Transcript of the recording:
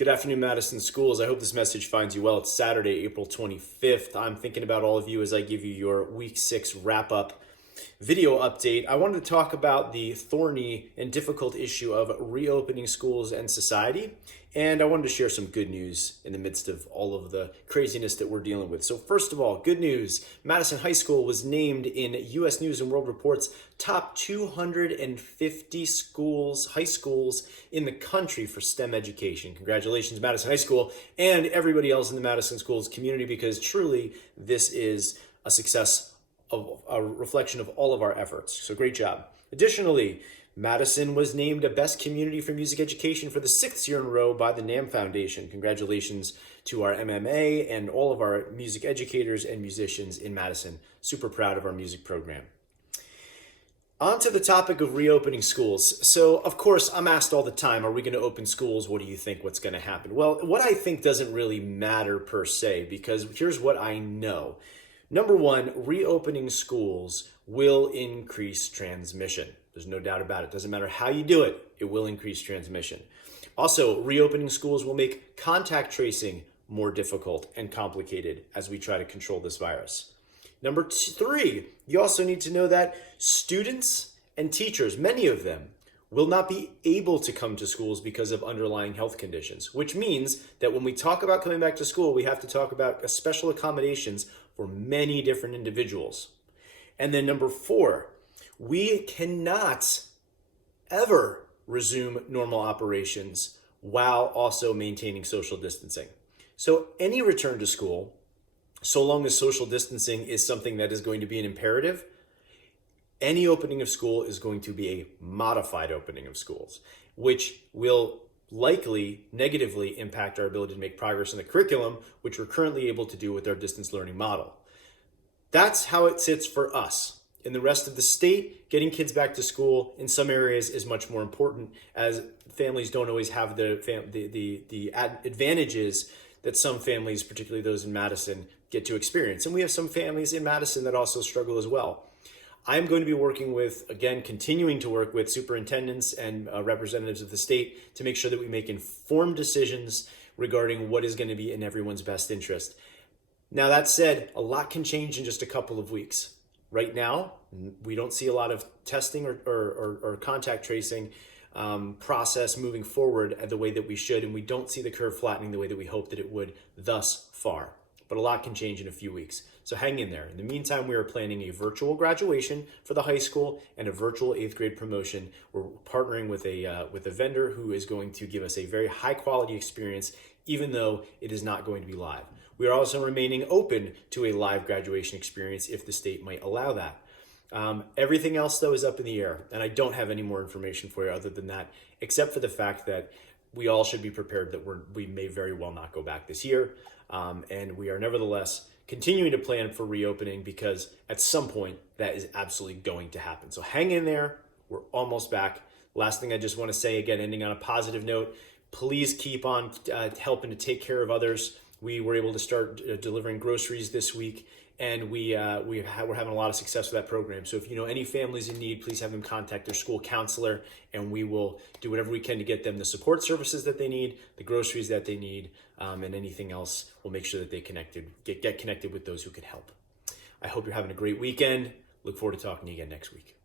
Good afternoon, Madison Schools. I hope this message finds you well. It's Saturday, April 25th. I'm thinking about all of you as I give you your Week 6 wrap-up video update. I wanted to talk about the thorny and difficult issue of reopening schools and society, and I wanted to share some good news in the midst of all of the craziness that we're dealing with. So first of all, good news. Madison High School was named in U.S. News and World Report's top 250 high schools in the country for STEM education. Congratulations, Madison High School, and everybody else in the Madison Schools community, because truly this is a success of a reflection of all of our efforts. So great job. Additionally, Madison was named a Best Community for Music Education for the 6th year in a row by the NAMM Foundation. Congratulations to our MMA and all of our music educators and musicians in Madison. Super proud of our music program. On to the topic of reopening schools. So, of course, I'm asked all the time, are we going to open schools? What do you think? What's going to happen? Well, what I think doesn't really matter per se, because here's what I know. Number one, reopening schools will increase transmission. There's no doubt about it. Doesn't matter how you do it, it will increase transmission. Also, reopening schools will make contact tracing more difficult and complicated as we try to control this virus. Number three, you also need to know that students and teachers, many of them, will not be able to come to schools because of underlying health conditions, which means that when we talk about coming back to school, we have to talk about special accommodations for many different individuals. And then number four, we cannot ever resume normal operations while also maintaining social distancing. So any return to school, so long as social distancing is something that is going to be an imperative, any opening of school is going to be a modified opening of schools, which will likely negatively impact our ability to make progress in the curriculum, which we're currently able to do with our distance learning model. That's how it sits for us. In the rest of the state, getting kids back to school in some areas is much more important, as families don't always have the advantages that some families, particularly those in Madison, get to experience. And we have some families in Madison that also struggle as well. I'm going to be working with, again, continuing to work with superintendents and representatives of the state to make sure that we make informed decisions regarding what is going to be in everyone's best interest. Now, that said, a lot can change in just a couple of weeks. Right now, we don't see a lot of testing or contact tracing process moving forward the way that we should, and we don't see the curve flattening the way that we hoped that it would thus far. But a lot can change in a few weeks. So hang in there. In the meantime, we are planning a virtual graduation for the high school and a virtual 8th grade promotion. We're partnering with a vendor who is going to give us a very high quality experience, even though it is not going to be live. We are also remaining open to a live graduation experience if the state might allow that. Everything else, though, is up in the air, and I don't have any more information for you other than that, except for the fact that we all should be prepared that we may very well not go back this year. And we are nevertheless continuing to plan for reopening, because at some point that is absolutely going to happen. So hang in there. We're almost back. Last thing I just want to say, again, ending on a positive note, please keep on helping to take care of others. We were able to start delivering groceries this week, and we're having a lot of success with that program. So if you know any families in need, please have them contact their school counselor, and we will do whatever we can to get them the support services that they need, the groceries that they need, and anything else. We'll make sure that they get connected with those who can help. I hope you're having a great weekend. Look forward to talking to you again next week.